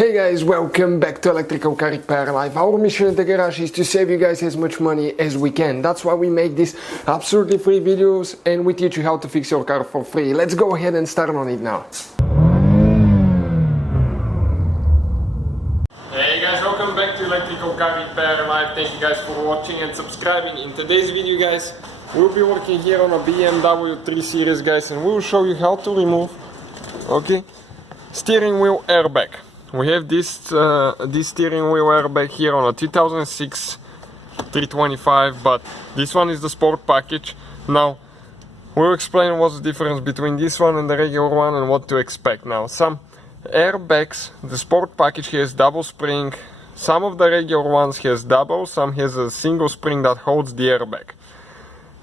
Hey guys, welcome back to Electrical Car Repair Live. Our mission at the garage is to save you guys as much money as we can. That's why we make these absolutely free videos and we teach you how to fix your car for free. Let's go ahead and start on it now. Hey guys, welcome back to Electrical Car Repair Live. Thank you guys for watching and subscribing. In today's video guys, we'll be working here on a BMW 3 Series guys, and we'll show you how to remove steering wheel airbag. We have this steering wheel airbag here on a 2006 325, but this one is the sport package. Now we'll explain what's the difference between this one and the regular one and what to expect. Now some airbags, the sport package has double spring, some of the regular ones has double, some has a single spring that holds the airbag.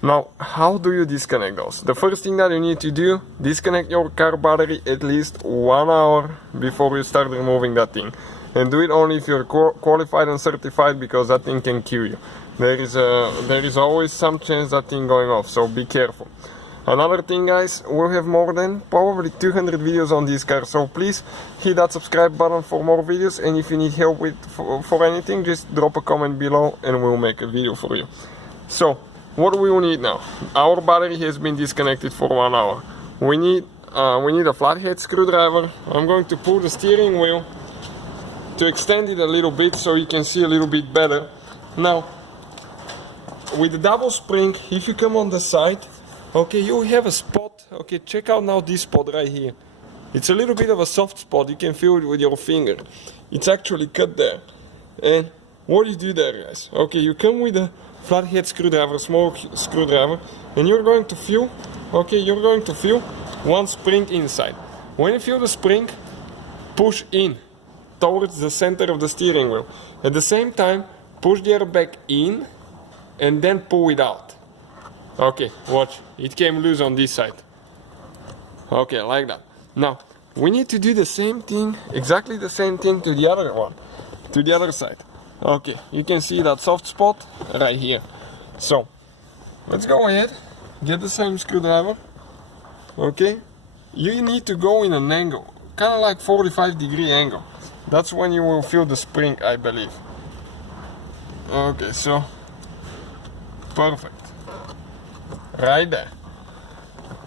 Now, how do you disconnect those? The first thing that you need to do, disconnect your car battery at least 1 hour before you start removing that thing. And do it only if you're qualified and certified, because that thing can kill you. There is always some chance that thing going off, so be careful. Another thing guys, we'll have more than probably 200 videos on this car, so please hit that subscribe button for more videos, and if you need help for anything, just drop a comment below and we'll make a video for you. So, what do we need now? Our battery has been disconnected for 1 hour. We need a flathead screwdriver. I'm going to pull the steering wheel to extend it a little bit so you can see a little bit better. Now, with the double spring, if you come on the side, okay, you have a spot. Okay, check out now this spot right here. It's a little bit of a soft spot. You can feel it with your finger. It's actually cut there. And what do you do there, guys? Okay, you come with a flathead screwdriver, small screwdriver, and you're going to feel, one spring inside. When you feel the spring, push in towards the center of the steering wheel. At the same time, push the airbag in and then pull it out. Okay, watch, it came loose on this side. Okay, like that. Now, we need to do the same thing, exactly the same thing to the other one, to the other side. Okay, you can see that soft spot right here. So, let's go ahead, get the same screwdriver. Okay, you need to go in an angle, kind of like 45-degree angle. That's when you will feel the spring, I believe. Okay, so, perfect. Right there.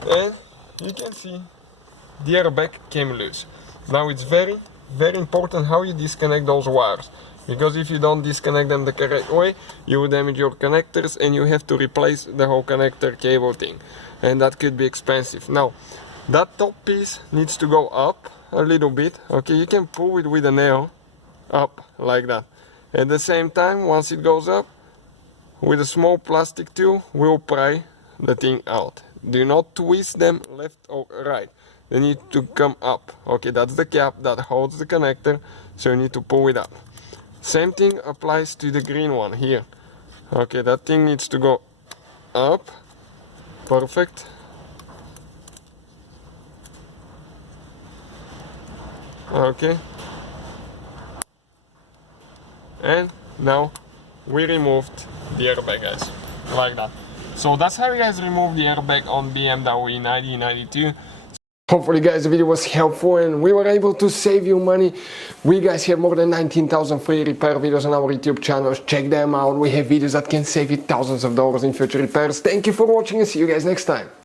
And you can see the airbag came loose. Now it's very, very important how you disconnect those wires. Because if you don't disconnect them the correct way, you will damage your connectors and you have to replace the whole connector cable thing. And that could be expensive. Now, that top piece needs to go up a little bit. Okay, you can pull it with a nail up like that. At the same time, once it goes up, with a small plastic tool, we'll pry the thing out. Do not twist them left or right. They need to come up. Okay, that's the cap that holds the connector, so you need to pull it up. Same thing applies to the green one here. Okay, that thing needs to go up. Perfect. Okay. And now we removed the airbag, guys. Like that. So that's how you guys remove the airbag on BMW E90 E92. Hopefully guys the video was helpful and we were able to save you money. We guys have more than 19,000 free repair videos on our YouTube channels. Check them out. We have videos that can save you thousands of dollars in future repairs. Thank you for watching and see you guys next time.